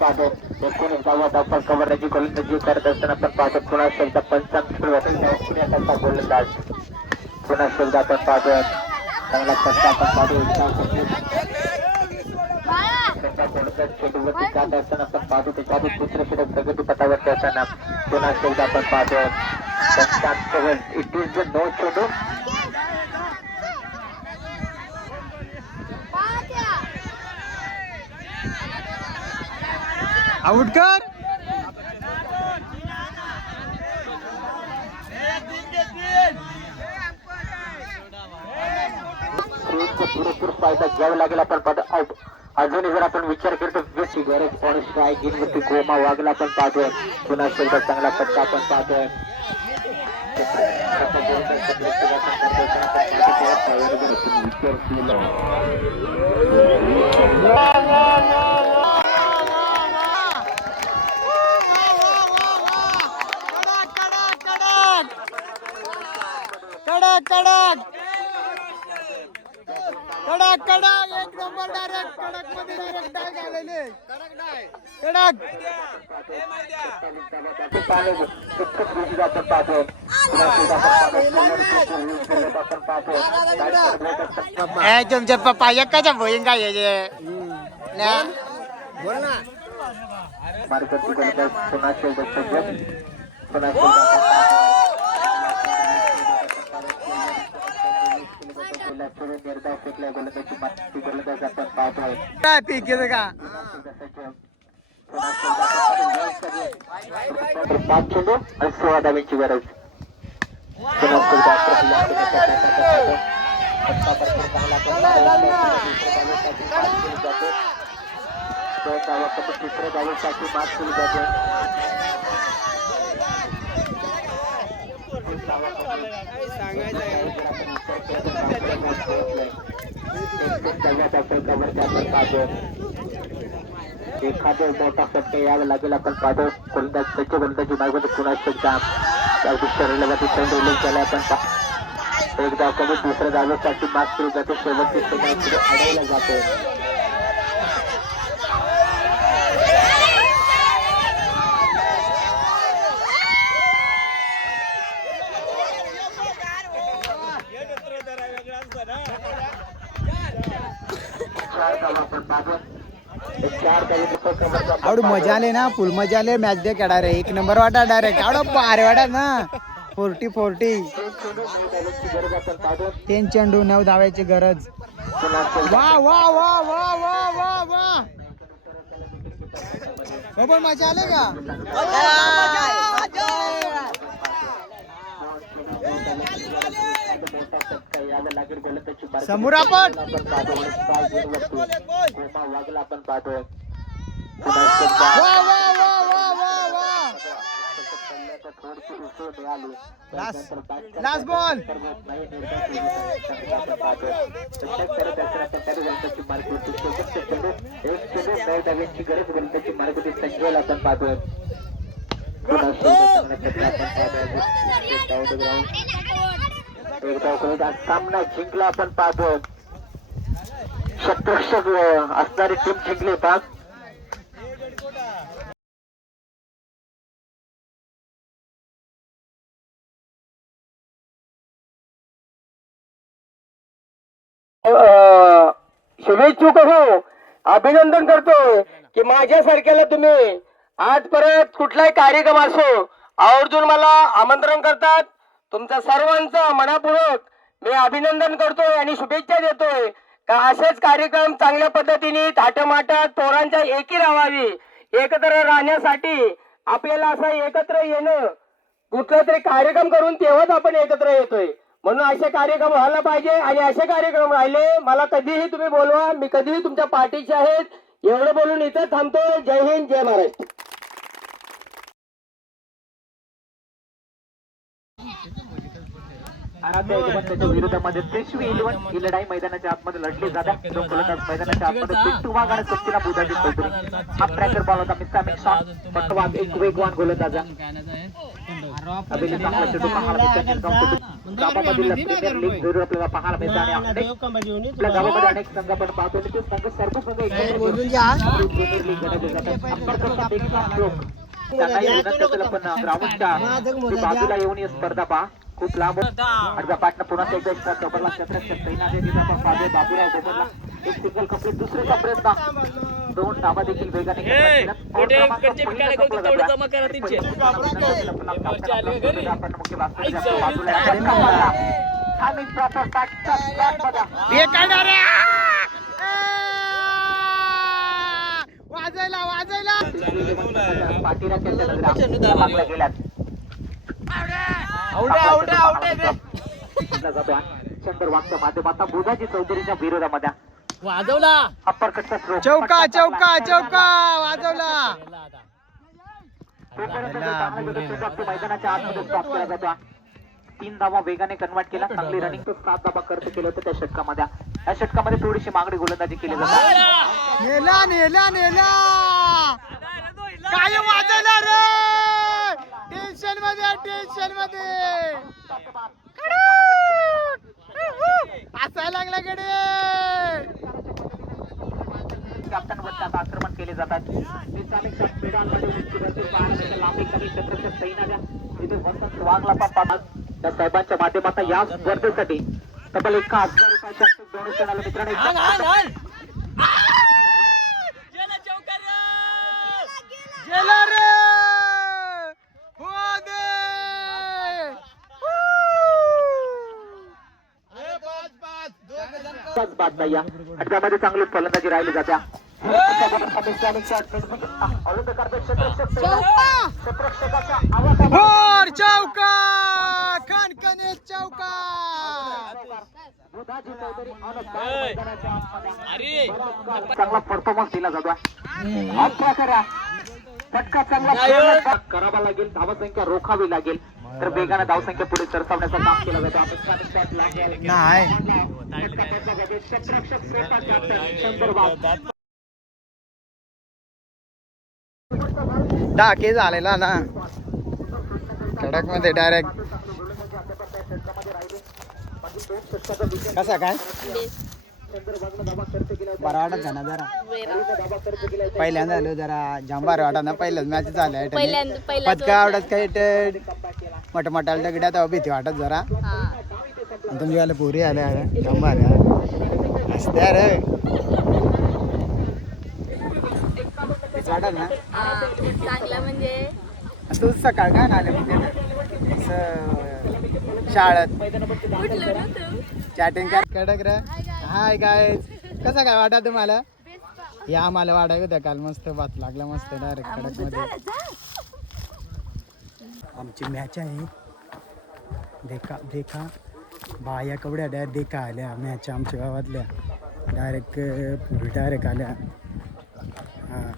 पाहतो. 19 धावा धावफल कव्हरची गोलंदाजी करत असताना आपण पाहतो. पुन्हा शब्द 55 गोलंदाज. पुन्हा शब्द आपण पाहतोय. चांगला फटका आपण पाहतो. चेंडूवरती जात असताना आपण पाहतो. त्याच्या आधी दुसरं षटक प्रगती पथावरती असताना पुन्हा शब्द आपण पाहतोय. 55 इट इज द नो चेंडू. आउट कर. पुरेपूर फायदा घ्यावा लागेल आपण आउट. अजूनही जर आपण विचार करतो व्यक्ती गरज ऑन स्ट्राईक घेऊन गोमा वागला आपण पाहतोय. पुन्हा शेवटा चांगला पट्टा आपण पाहतोय. कडक कडक कडक कडक एक नंबर डायरेक्ट कडक मध्ये डायरेक्ट डाय घालेले. कडक तुमच्या पप्पा एकाच्या भोईन काय बोल ना. पुन्हा निर्धाव फेकल्या गोलंदाजी माती गोलंदाज आपण पाहतोय. काय पीक येतं का. 5 चेंडू आणि 16 धाव्यांची गरज. तिसऱ्या धावेसाठी मात केली जाते. एखादं मोठा फटका यावा लागेल आपण पाहतो. गोलंदाज त्याच्या गोलंदाजी मार्गात पुन्हा शकता शरीराला चेंडू केला आपण एकदा कमी दुसऱ्या धावेसाठी मात केली जाते. शेवटची सेकंड अडवला जातो. आवड मजा आले ना फुल मजा आले. मॅच दे केडा रे एक नंबर वाटा डायरेक्ट आवड भारी वाटा ना. 40 3 चेंडू 9 धावायची गरज. वा वा वा वा वा वा वा. पण मजा आले का. समोर आपण वागला आपण पाहतोय. Last ball. गरज गणपती मार्गवती संजयला आपण पाहतोय. सामना जिंकला आपण पाहतोय. शतरक्षक असणारी टीम जिंकली पाच. शुभेच्छुक हो, अभिनंदन करतोय की माझ्यासारख्याला तुम्ही आज परत कुठलाही कार्यक्रम असो आवर्जून मला आमंत्रण करतात. तुमचा सर्वांचा मनापूर्वक मी अभिनंदन करतोय आणि शुभेच्छा देतोय का असेच कार्यक्रम चांगल्या पद्धतीने थाटमाटात पोरांच्या एकी राहावी. एकत्र राहण्यासाठी आपल्याला असं एकत्र येणं, कुठला तरी कार्यक्रम करून तेव्हाच आपण एकत्र येतोय. म्हणून असे कार्यक्रम व्हायला पाहिजे आणि असे कार्यक्रम राहिले मला कधीही तुम्ही बोलवा, मी कधीही तुमच्या पाठीचे आहेत. एवढं बोलून इथं थांबतो. जय हिंद, जय महाराष्ट्र. त्याच्या विरोधामध्ये पेशवी 11 ही लढाई मैदानाच्या आतमध्ये लढली जाते. दोन गोलंदाज मैदानाच्या आतमध्ये पिंटू वाघ आणि सचिन बुधाजी चौधरी. हा ट्रॅकर बॉल होता मिस्टर शॉट. पटवाग एक वेगवान गोलंदाज अभिले चांगला चेंडू पाहायला मिळतो. गावामधील प्रीमियर लीग जरूर आपल्याला पाहायला मिळते आणि आपल्या गावामध्ये अनेक संघ आपण पाहतो आणि ते संघ सर्व संघ प्रीमियर लीग गणले जातात. अंबरकरचा बेगचा स्ट्रोक त्यांनाही विनंती असेल आपण ग्राउंडच्या बाजूला येऊन ही स्पर्धा पहा. खूप लांब अर्धा पाटणं पुन्हा एकदा एक्स्ट्रा कव्हरला बाबूराव गोबरला एक सिंगल कंप्लीट. दुसऱ्याचा प्रयत्न दोन धावा देखील वेगाने पाटीरा त्यांच्या गेल्यात. चंद्र वागच्या माध्यमातून बुधाजी चौधरीच्या विरोधामध्ये वाजवला अप्परकटचा स्ट्रोक. चौका चौका चौका वाजवला. मैदानाच्या आतमध्ये स्टॉप केला जातो. 3 धावा वेगाने कन्वर्ट केला. चांगली रनिंग 7 धावा खर्च केलं होतं त्या षटकामध्ये. या षटकामध्ये थोडीशी मागणी गोलंदाजी केली जाते. नेला नेला नेला काय वाजवला रे. टेन्शन मध्ये असायला लागला कडे. कॅप्टन वरती आक्रमण केले जातात. लांबी कमी क्षेत्रक्षक सैन्याच्या तिथे वसंत वाघला पण त्या साहेबांच्या माध्यमातून या स्पर्धेसाठी तब्बल 1,000 रुपयाच्या डोनेशन आलं. मित्रांनो त्यामध्ये चांगली फलंदाजी राहिली जात्या. चौका खणखणीत चौका. चांगला परफॉर्मन्स दिला जातो. फटका चांगला करावा लागेल. धावसंख्या रोखावी लागेल तर वेगाने धावसंख्या पुढे सरसावण्याचं काम केलं जातं. डाके झालेला ना कडक मध्ये डायरेक्ट. कसा काय बरा वाटत झाला जरा. पहिल्यांदा आलो जरा जांबार वाटा ना. पहिल्याच मॅच झाल्या पदका आवडत काही मोठमोठ्या दगड्यात भीती वाटत जरा. तुमची वाले पोरी आल्या जांबार असत्या रे वाटत ना. चांगला म्हणजे तू सकाळ काय ना आले शाळेत चॅटिंग कर कडक रे. हाय काय कसं काय वाटा तुम्हाला. या आम्हाला वाटाय होत्या काल मस्त बात लागला मस्त डायरेक्ट कडक मध्ये. आमची मॅच आहे. देखा देखा बाया कवड्या डायरेक्ट देखा आल्या मॅच आमच्या गावातल्या. डायरेक्ट आल्या. हां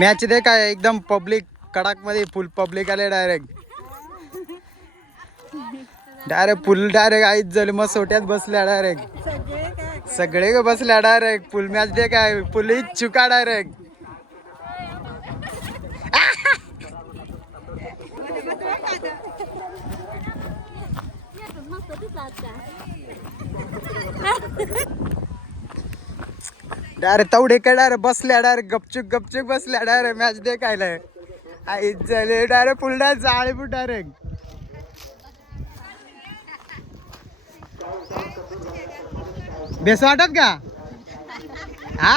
मॅच दे काय एकदम पब्लिक कडक मध्ये फुल पब्लिक आले. डायरेक्ट फुल डायरेक्ट आईच झाली. मग सोट्यात बसल्या डायरेक्ट सगळे बसल्या डायरेक्ट. फुल मॅच दे काय फुल चुका डायरेक्ट. डायरेक्ट तवडे काय डायरेक्ट बसल्या डायरेक्ट गपचूक बसल्या डायरेक्ट मॅच दे कायला. आईच झाले डायरेक्ट फुल डायरेक्ट जाळे डायरेक्ट बेस वाटत का हा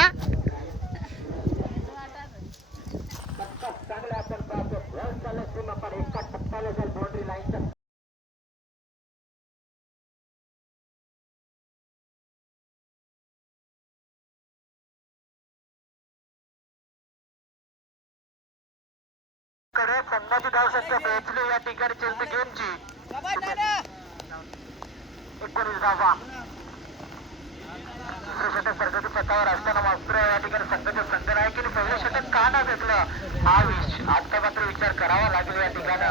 संघाची धावसंख्या पोहोचली या ठिकाणी चेंडू गेमची 19 धावा. दुसरं षटक प्रगती पथावर असताना मात्र या ठिकाणी संघाच्या संघनायकाने पहिलं षटक का ना घेतलं आता मात्र विचार करावा लागेल या ठिकाणी.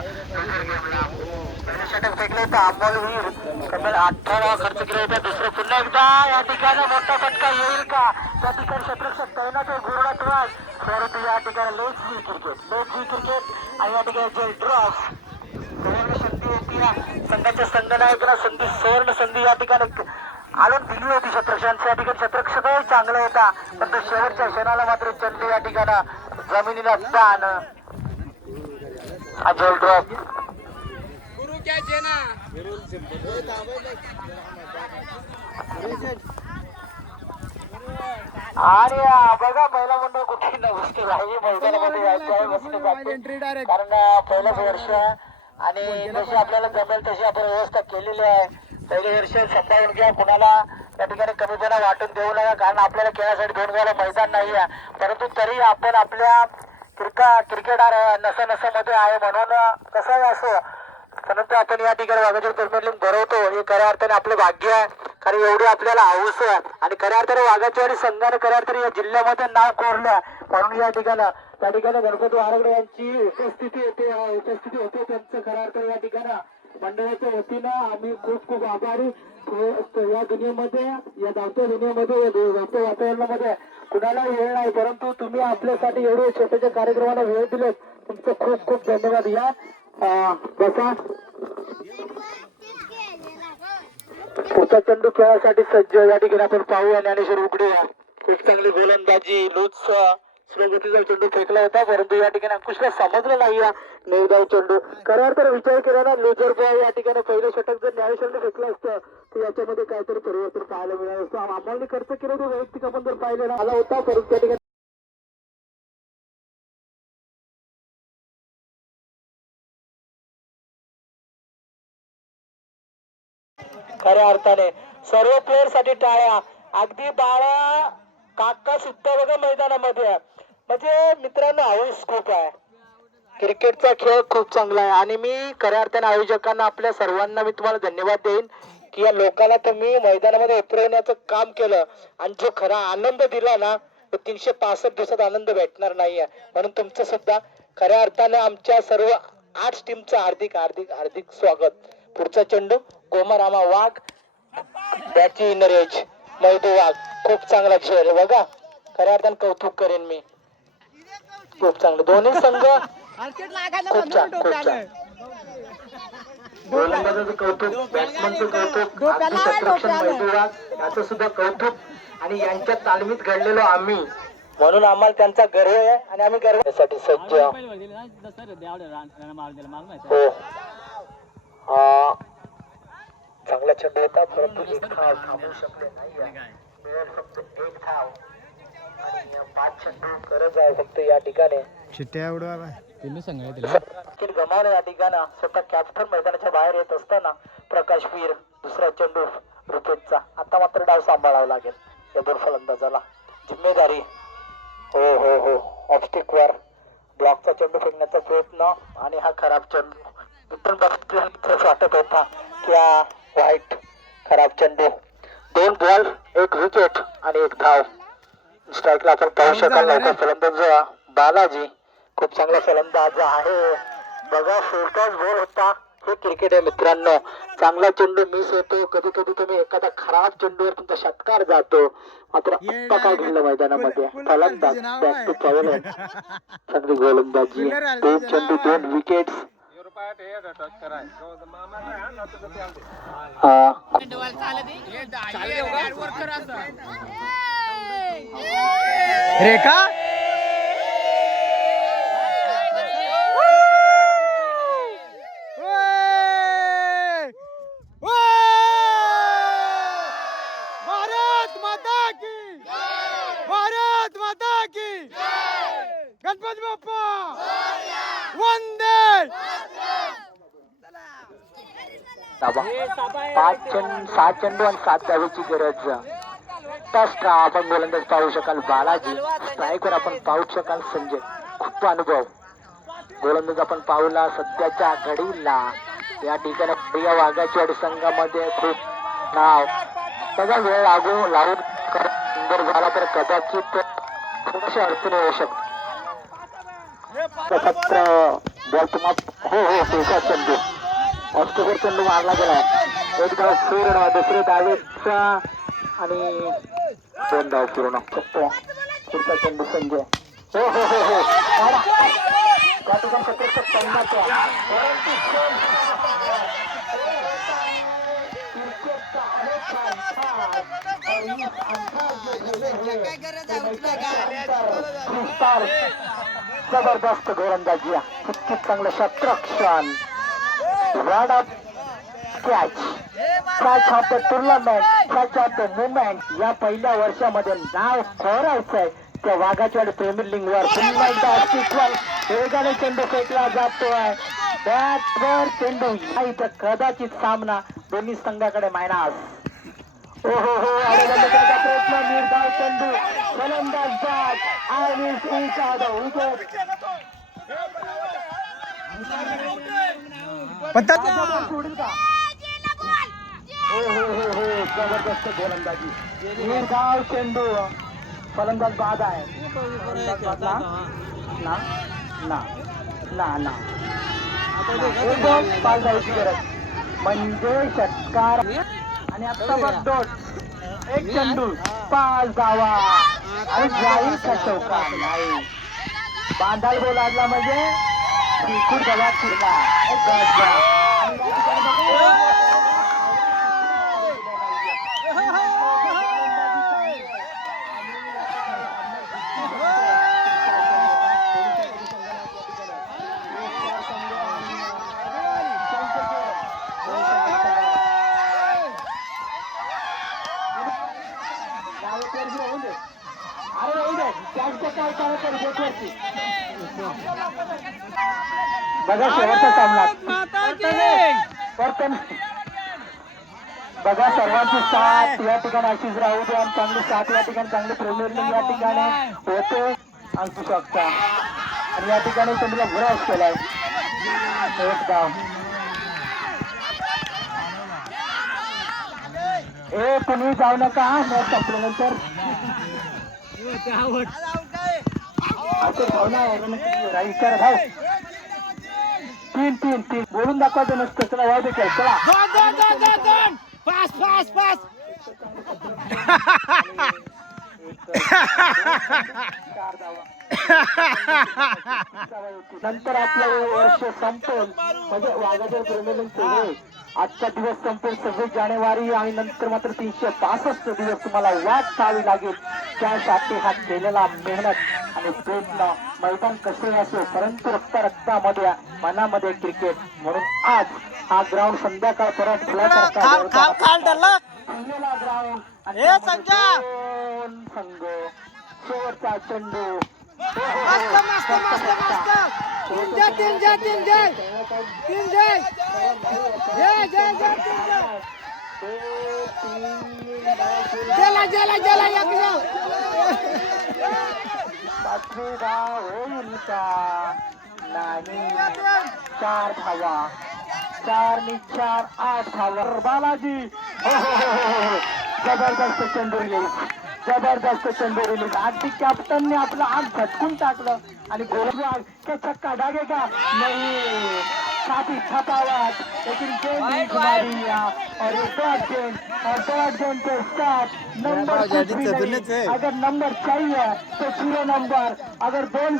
पहिलं षटक फेकलं होतं अमोलवीर कबल 18 खर्च केला होता. दुसरं पुन्हा एकदा या ठिकाणी मोठा फटका येईल का त्या ठिकाणी क्षेत्ररक्षक तैनात गुरुनाथराज परंतु या ठिकाणी लेग क्रिकेट आणि या ठिकाणी जेल ड्रॉप सुवर्ण संधी होती संघाच्या संघनायकाला संधी सुवर्ण संधी या ठिकाणी आणून दिली होती क्षेत्ररक्षकांच्या. या ठिकाणी क्षेत्ररक्षकही चांगला होता पण तो शेवटच्या क्षणाला मात्र चंडू या ठिकाणी जमिनीला ताण हा जेल ड्रॉप गुरु क्या जेना आणि बघा महिला मंडळ कुठे नसते मैदानामध्ये यायचं आहे बसण्यासाठी कारण पहिलंच वर्ष आणि जशी आपल्याला जमेल तशी आपण व्यवस्था केलेली आहे. पहिलं वर्ष सांभाळून घ्या कुणाला या ठिकाणी कमीपणा वाटून देऊ नका कारण आपल्याला खेळासाठी 2 वेळा मैदान नाही आहे परंतु तरी आपण आपल्या क्रिकेटर नसामध्ये आहे म्हणून कसं असो परंतु आपण या ठिकाणी वाघाच्या टुर्नामेंट भरवतो हे खऱ्या अर्थाने आपलं भाग्य आहे कारण एवढी आपल्याला हौस आहे आणि खऱ्या अर्थाने वाघाच्या आणि संघाने खऱ्या अर्थाने या जिल्ह्यामध्ये नाव कोरलं म्हणून या ठिकाणी त्या ठिकाणी गणपती आरगडे यांची उपस्थिती होते त्यांचं खऱ्या अर्थाने या ठिकाणी मंडळाच्या वतीनं आम्ही खूप आभारी. या दुनियेमध्ये या धावत्या दुनियेमध्ये या धावत्या वातावरणामध्ये कुणाला वेळ नाही परंतु तुम्ही आपल्यासाठी एवढे छोट्याच्या कार्यक्रमाला वेळ दिले तुमचं खूप धन्यवाद. या बसा पुढचा चेंडू खेळासाठी सज्ज या ठिकाणी आपण पाहूया. ज्ञानेश्वर उकडे खूप चांगली गोलंदाजी लूज स्लो गतीचा चेंडू फेकला होता परंतु या ठिकाणी अंकुशला समजलं नाही या निर्धाव चेंडू खऱ्या तर विचार केला ना लुजर बॉय या ठिकाणी पहिलं षटक जर ज्ञानेश्वरने फेकलं असतं तर याच्यामध्ये काहीतरी परिवर्तन पाहायला मिळालं असतं. आम्हाला खर्च केला तो वैयक्तिक आपण जर पाहिलेला आला होता परंतु त्या ठिकाणी खऱ्या अर्थाने सर्व प्लेयर साठी टाळ्या. अगदी बाळा काका सुद्धा बघा मैदानामध्ये म्हणजे मित्रांनो हाऊस खूप आहे. क्रिकेटचा खेळ खूप चांगला आहे आणि मी खऱ्या अर्थाने आयोजकांना आपल्या सर्वांना मी तुम्हाला धन्यवाद देईन की या लोकांना तुम्ही मैदानामध्ये उतरवण्याचं काम केलं आणि जो खरा आनंद दिला ना तो 365 दिवसात आनंद भेटणार नाहीये म्हणून तुमचं सुद्धा खऱ्या अर्थाने आमच्या सर्व 8 टीमचं हार्दिक स्वागत. पुढचा चेंडू गोमारामा वाघ त्याची नरेज मैदू वाघ खूप चांगला खेळ बघा खऱ्या अर्थाने कौतुक करेन मी. खूप चांगलं दोन्ही संघ खूप छान गोलंदाजाचं कौतुक बॅट्समनचं कौतुक क्षेत्ररक्षण मैदू वाघ याचं सुद्धा कौतुक आणि यांच्या तालमीत घडलेलो आम्ही म्हणून आम्हाला त्यांचा गर्व आहे आणि आम्ही गर्वासाठी सज्ज. हो चांगला चेंडू होता परंतु एक धाव थांबवू शकले नाही. फक्त एक धाव आणि 5 चेंडू करत आहे फक्त या ठिकाणी चिट्ट्या उडवा गमावलं या ठिकाणी. स्वतः कॅप्टन मैदानाच्या बाहेर येत असताना प्रकाश वीर दुसरा चेंडू रुपेशचा. आता मात्र डाव सांभाळावा लागेल या दोन फलंदाजाला जिम्मेदारी. हो ऑब्स्टिक वर ब्लॉकचा चेंडू फेकण्याचा प्रयत्न आणि हा खराब चेंडू वाटत होता की वाईट खराब चेंडू. 2 बॉल 1 विकेट आणि 1 धाव. स्ट्राईकला आपण पाहू शकाल लवकर फलंदाज बालाजी खूप चांगला फलंदाज आहे बघा. फुलटॉस बॉल होता. हे क्रिकेट आहे मित्रांनो. चांगला चेंडू मिस होतो कधी तुम्ही एखादा खराब चेंडूवर तुमचा षटकार जातो मात्र आत्ता काय घडलं मैदानामध्ये फलंदाज बॅक टू पॉवर चांगली गोलंदाजी 2 चेंडू 2 विकेट. रेखा गणपती बाप्पा वंदे. 6 चेंडू आणि 7 धावेची गरज. टस्का आपण गोलंदाज पाहू शकाल बालाजी, स्ट्रायकर आपण पाहू शकाल संजय. खूप अनुभव गोलंदाज आपण पाहूला सध्याच्या घडीला या ठिकाणी प्रिया वाघाचवाडी संघामध्ये खूप नाव. त्याचा वेळ लावून सुंदर झाला तर कदाचित थोडीशी अडचण येऊ शकते. बॉल तुम्हाला हो पेशा चेंडू ऑस्ट्रेलिया चेंडू मारला गेला. एक धाव पूर्ण, दुसरे धावेचा आणि 2 धाव पूर्ण शकतो. पुढचा चेंडू संजय. हो हो हो हो त्या ठिकाणी सतत 50 जबरदस्त गोलंदाजी, कितकित चांगलं क्षेत्ररक्षण. Catch of the tournament, catch of the movement. या पहिल्या वर्षामध्ये नाव खोरायचंय त्या वाघाचवाडी प्रीमियर लीग वर. पुन्हा एकदा अस्तित्वात वेगाने चेंडू फेकला जातोय. बॅटवर चेंडू इथं कदाचित सामना दोन्ही संघाकडे मायनास. ओहो हो अडवण्याचा प्रयत्न, निर्धाव चेंडू, फलंदाज बाद आणि जबरदस्त गोलंदाजी, निर्धाव चेंडू, फलंदाज बाद आहे. ना ना ना ना एकदम 5 धावांची गरज म्हणजे षटकार. आणि आता बघ दोन, एक चेंडू, 5 धावा आणि जाईल का चौकार नाही. बांधाल गोल लागला म्हणजे बिलकुल गवात फिरला. बघा शेवटचा सामना, बघा सर्वांची साथ या ठिकाणी अशीच राहू द्या. चांगली साथ या ठिकाणी, चांगली प्रीमियर लीग या ठिकाणी होते अंकू शकता. आणि या ठिकाणी चेंडूला विरोध केलाय. एक धाव. कुणी जाऊ नका मॅच संपल्यानंतर. विचार भाऊ 3-3 बोलून दाखवायचं नसतं. चला वाय देखील चला. नंतर आपलं वर्ष संपेल म्हणजे वाघाच्या प्रीमियर लीग आजचा दिवस संपेल 26 जानेवारी आणि नंतर मात्र 365 दिवस तुम्हाला वाट पाहावी लागेल. त्यासाठी हा केलेला मेहनत आणि प्रयत्न. मैदान कसे असो परंतु रक्तामध्ये मनामध्ये क्रिकेट. म्हणून आज हा ग्राउंड संध्याकाळपर्यंत ग्राउंड संघ शेवटचा चेंडू. होईल का नाही. 4 धावा, 4 आणि 4 8 धावा. बालाजी जबरदस्त चेंडू रिलीज, जबरदस्त चेंडू रिलीज. अगदी कॅप्टनने आपलं आग झटकून टाकलं आणि गोलंदाज के छक्का डागेगा नहीं. काफी थकावट लेकिन गेंद नहीं घुमा रही है और ये डॉट गेंद के साथ नंबर अगर नंबर चाहिए तो 0 नंबर, अगर 2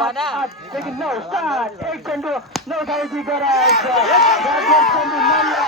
लेकिन 9 स्टार्ट. एक चेंडू 9 धावेची गरज. चेंडू मारला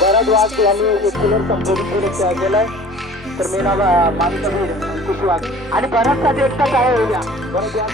भरद्वाज यांनी एक किलर संबोधित केलाय. तर मी नाव मानकवीर अंकुश वाघ आणि भरतसाठी एकटाच आहे उद्या भरद्वाज